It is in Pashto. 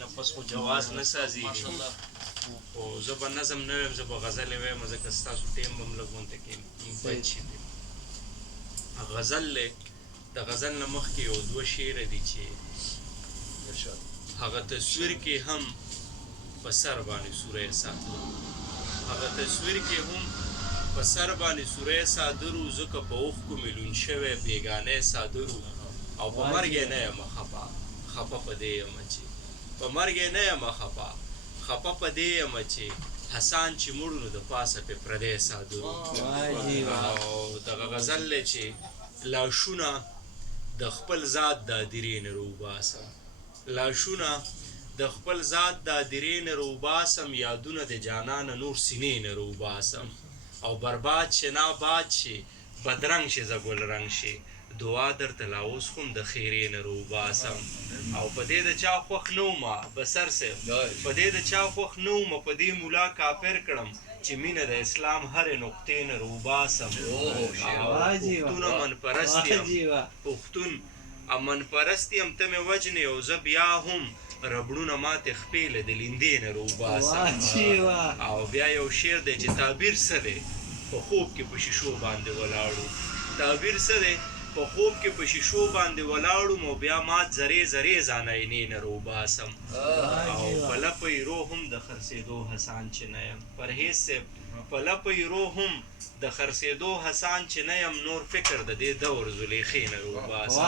نه پس خو جواز نه سازېږي خو زه به نظم نه ویم زه به غزلې ویم ځکه ستاسو ټیم به م لږ غونته کې بچ شي غزل دی د غزل نه مخکې یو دوه شعره دي چې هغه تصویر کې هم په سر باندې سوری ساتلو هغه تصویر کې هم په سر باندې سوری صادرو ځکه په اوښکو مې لوند شوی بېګانۍ صادرو او په مرګ یې نه یم خفه په دې یم چې په مرګ یې نه یم خفه په دې یم چې حسان چې مړ نو د پاسه پې پردی صادرو او دغه غزل دی چې لاشونه د خپل ذات د هدیرې نه روباسم لاشونه د خپل ذات د هدیرې نه روباسم یادونه د جانانه نور سینې نه روباسم او برباد شي ناباد شي بدرنګ شي زه ګلرنګ شي دعا درته لا اوس خو د خیرې نه روباسم او په دې د چا خوښ نه ومه بسر صاحب په دې د چا خوښ نه ومه په دې ملا کافر کړم چې مینه د اسلام هرې نقطې نه روباسم پښتون منپرست یم پښتون منپرست یم ته مې وجنې او زه بیا هم ربړونه ماتې خپې له د لیندې نه روباسم او بیا یو شعر دی چې تعبیر څه دی په خوب کې په شیشو باندې ولاړو تعبیر څه دی په خوب کې په شیشو باندې ولاړو مو بیا مات زرې زرې ځانینې نه روباسم او په لپه یې هم د خرڅېدو حسان چې نه یم پرهیز صاحب په لپه یې هم د خرڅېدو حسان چې نه یم نور فکر د دې دور زلیخې نه روباسم